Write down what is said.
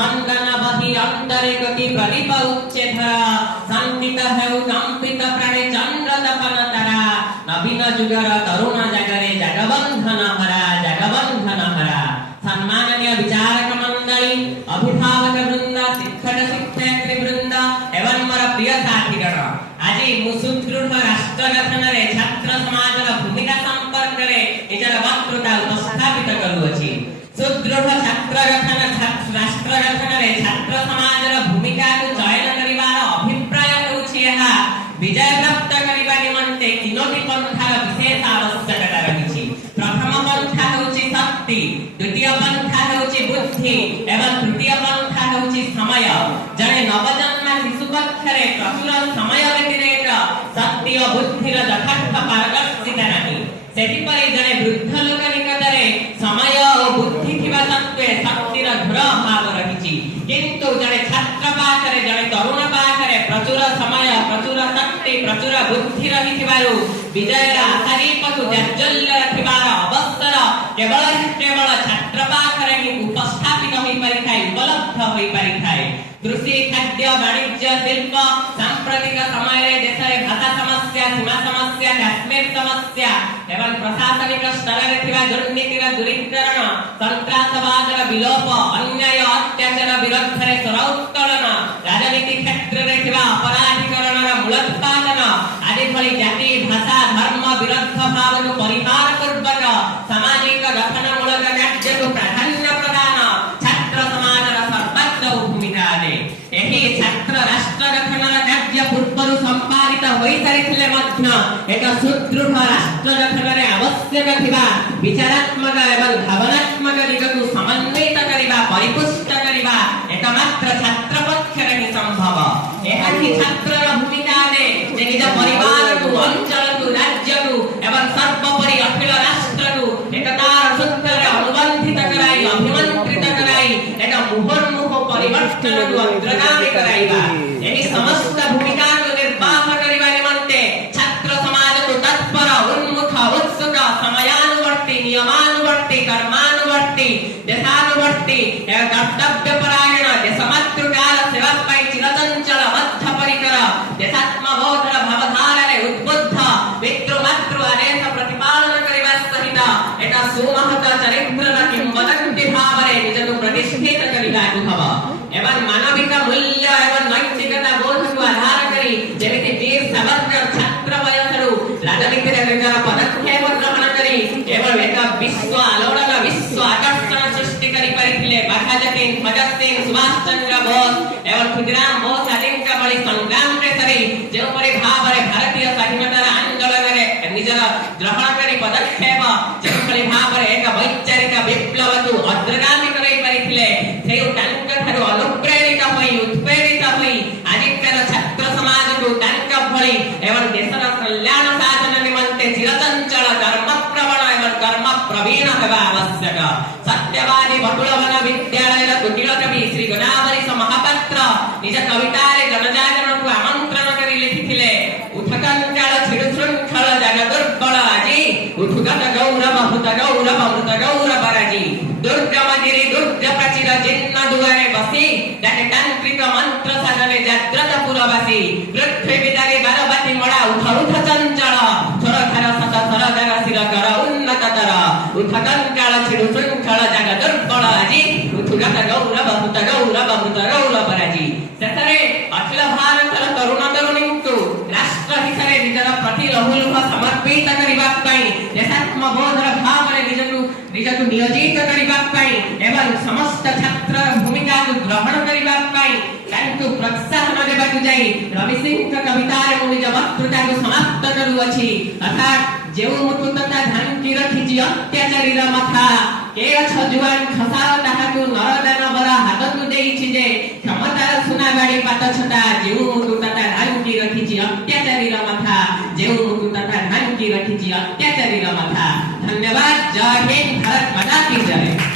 स्पंदन बहि अंतरे गति प्रदीप उच्चेधरा संकित हेउ कंपित प्राणे चंद्र तपन तरा नवीन जुगर तरुण जगरे जगबंधन हरा सम्माननीय विचारक मंडली अभिभावक वृंद शिक्षक शिक्षयित्री वृंद एवं मोर प्रिय साथीगण आज सुदृढ़ राष्ट्र गठन रे छात्र समाज भूमिका संपर्क रे निजर वक्तृता उपस्थापित करूअछि। सुदृढ़ छात्र गठन राष्ट्र गठन रे छात्र समाज भूमिका को चयन करिवार अभिप्राय होछि एहा विजय प्राप्त करिबा निमंते तीनोटी पंथार विशेष आवश्यकता रहिछि। प्रथम पंथा होछि शक्ति, द्वितीय पंथा होछि बुद्धि एवं तृतीय पंथा होछि समय। जने नवजन्मा शिशु पक्षरे प्रचुर समय व्यतिरेक शक्ति और बुद्धिर यथार्थ पारदर्शिता नाही। सेतिपरि जने वृद्ध लोक निकटरे समय और बुद्धि थिबा सत्वे शक्तिर धुर अभाव रहिछि, किंतु जने छात्र पाखरे जने तरुण पाखरे प्रचुर समय प्रचुर शक्ति प्रचुर बुद्धि रहिथिबारु विजयर आशादीपकु जाज्वल्य रखिबार अवसर केवल छात्र पाखरे ही उपस्थापित होई परिथाय उपलब्ध होई परिथाय। कृषि खाद्य वाणिज्य शिल्प सांप्रतिक समय देशरे भाषा समस्या सीमा समस्या काश्मीर समस्या एवं प्रशासनिक स्तर रे थिबा दुर्नीतिर दूरीकरण संत्रासवादर विलोप अन्याय अत्याचार विरुद्ध रे स्वर उत्तोलन राजनीति क्षेत्र रे थिबा अपराधीकरणर मूलोत्पादन आदि भली जाति भाषा धर्म विरुद्ध भावनु परिहार पूर्वक सामाजिक गठनमूलक कार्यको प्राधान्य प्रदान छात्र समाजर सर्वोच्च भूमिका दे। एही छात्र राष्ट्र गठनर कार्य पूर्वरु संपादित होई सारिथिले मध्य एक सुदृढ़ राष्ट्र गठनरे आवश्यक थिबा विचारात्मक एवं भावनात्मक दिगकु समन्वित करिबा परिपुष्ट करिबा एकमात्र छात्र पक्षरे ही संभव। एहाही छात्रर भूमिका दे जे निज परिवारकु अंचलकु राज्यकु एवं सर्वोपरि अखिल राष्ट्रकु एकतार सूत्रे अनुबंधित कराई अभिमंत्रित कराई एक मुहुर्मुहु परिवर्तनकु अग्रगामी कराइबा। एही समस्त भूमिका निर्वाह करिबा निमंते छात्र समाजकु तत्पर उन्मुख उत्सुक समयानुवर्ती नियमानुवर्ती कर्मानुवर्ती देशानुवर्ती एवं कर्तव्यपरायण देशमातृकार सेवा पाई चिरचंचल बद्ध परिकर देशात्मबोधर भावधारारे उद्बुद्ध पितृमातृ आदेश प्रतिपालन करिबा सहित एक सुमहत चरित्रर किंवदंती भावरे निजकु प्रतिष्ठित करिबाकु हब एवं मानविक मूल्य एवं नैतिकता बोधकु आधार करी जेमिति वीर सावरकर छात्र वयसरु राजनीति रे पदक्षेप ग्रहण करी एवं एक विश्व आलोड़न विश्व आकर्षण सृष्टि करी परिथिले बाघाजतीन भगत सिंह सुभाष चंद्र बोस एवं खुदीराम बोस आदिका भली संग्राम रे सरी जे परि भावरे भारतीय स्वाधीनता आंदोलन रे निजर ग्रहण करी पदक्षेप जे परि भावरे एक वैचारिक विप्लव को अग्रगामी करै परिथिले सेउ तांक थारु अनुप्रेरित होई उत्प्रेरित होई आदिकर छात्र समाज को तांक भली एवं देशर कल्याण साधन निमंते चिरचंचल कर्म प्रवण एवं कर्म प्रवीण हेबा आवश्यक। सत्यवादी बटुलवन विद्यालय कुटिल कवि श्री गोदावरी महापात्र निज कवितारे जनजागरण को आमंत्रण करी लिखिथिले उठकंकाल छिड़ शृंखल जग दुर्बल आजी उठुगत गौरव मृत गौरव राजी दुर्गमगिरी दुर्ग प्राचीर चिन्ह दुआरे बसी डाके तांत्रिक मंत्र साधने जाग्रत पुरवासी पृथ्वी विदारी बारबाती मड़ा उठ चंचल थरथर सत थरधर शिर कर उन्नत तर उठकंकाल छिड़ शृंखल जग दुर्बल आजी उठुगत गौरव मृत गौरव राजी। सेतरे अखिल भारतर तरुण तरुणींकु राष्ट्र हितरे निजर प्रति लहुलुह समर्पित करिबा पई देशात्मबोधर भावरे निजकु नियोजित करिबा पई एवं समस्त छात्र भूमिका को ग्रहण करिबा पई तांकु प्रोत्साहन देबाकु जाई रवि सिंह कवितारे मु निज वक्तृता को समाप्त करूअछि। अर्थात जेउ मुकुतता धांकी रखिछि अत्याचारी र मथा के छजुआन खसार ताहाकु नरदान बरा हातकु देइछि जे क्षमतार सुनाबाडी पात छटा जेउ मुकुतता धांकी रखिछि अत्याचारी र मथा जेउ मुकुतता धांकी रखिछि अत्याचारी र मथा। धन्यवाद। जय हिंद। भारत माता की जय।